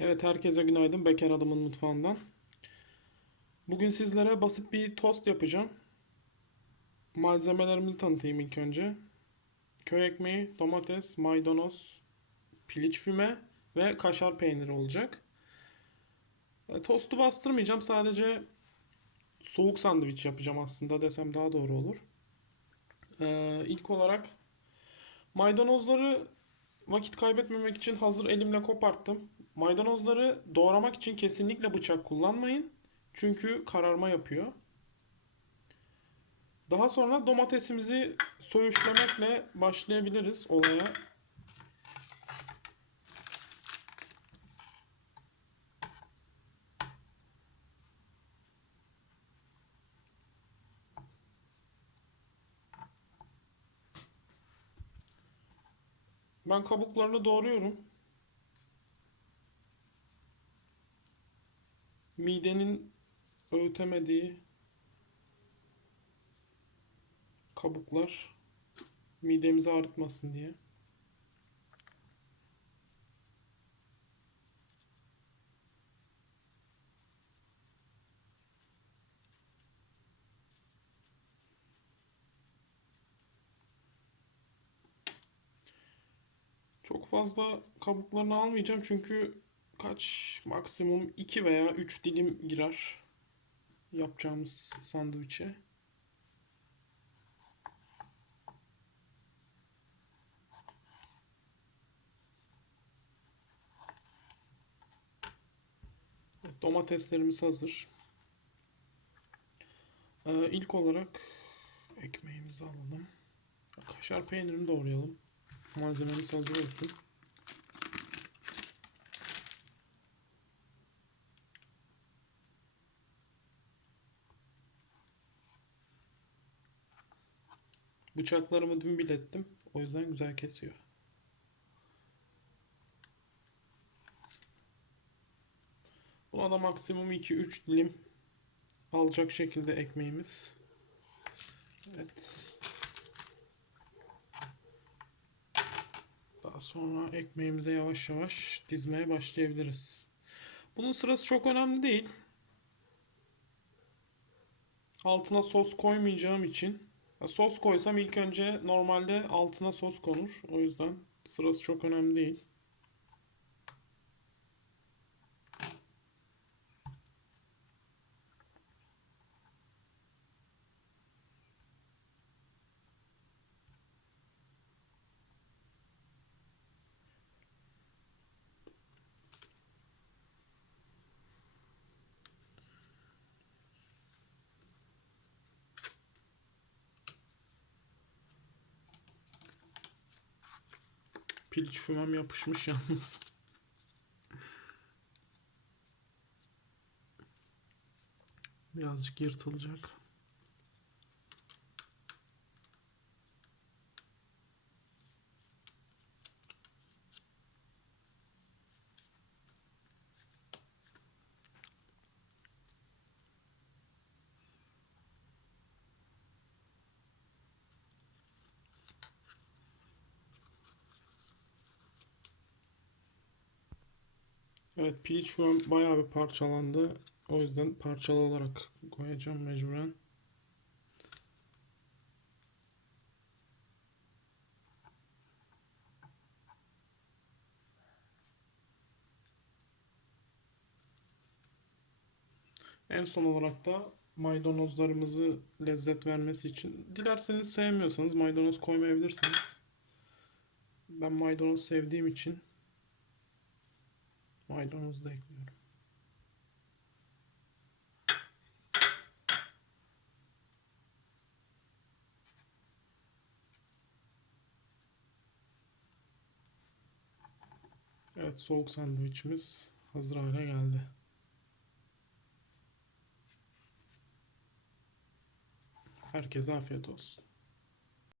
Evet, herkese günaydın. Bekar Adamın Mutfağından. Bugün sizlere basit bir tost yapacağım. Malzemelerimizi tanıtayım ilk önce. Köy ekmeği, domates, maydanoz, piliç füme ve kaşar peyniri olacak. E, Tostu bastırmayacağım. Sadece soğuk sandviç yapacağım aslında desem daha doğru olur. E, ilk olarak maydanozları vakit kaybetmemek için hazır elimle koparttım. Maydanozları doğramak için kesinlikle bıçak kullanmayın. Çünkü kararma yapıyor. Daha sonra domatesimizi söğüşlemekle başlayabiliriz olaya. Ben kabuklarını doğruyorum. Midenin öğütemediği kabuklar midemizi ağrıtmasın diye. Çok fazla kabuklarını almayacağım çünkü kaç maksimum 2 veya 3 dilim girer yapacağımız sandviçe. Evet, domateslerimiz hazır. Ee, ilk olarak ekmeğimizi alalım. Kaşar peynirini doğrayalım. Malzememiz hazır olsun. Bıçaklarımı dün bilettim. O yüzden güzel kesiyor. Buna da maksimum 2-3 dilim alacak şekilde ekmeğimiz. Evet. Sonra ekmeğimize yavaş yavaş dizmeye başlayabiliriz. Bunun sırası çok önemli değil. Altına sos koymayacağım için. Sos koysam ilk önce normalde altına sos konur. O yüzden sırası çok önemli değil. Piliç fümem yapışmış yalnız. Birazcık yırtılacak. Evet piliç şu an bayağı bir parçalandı. O yüzden parçalı olarak koyacağım mecburen. En son olarak da maydanozlarımızı lezzet vermesi için dilerseniz sevmiyorsanız maydanoz koymayabilirsiniz. Ben maydanoz sevdiğim için maydanoz da ekliyorum. Evet soğuk sandviçimiz hazır hale geldi. Herkese afiyet olsun.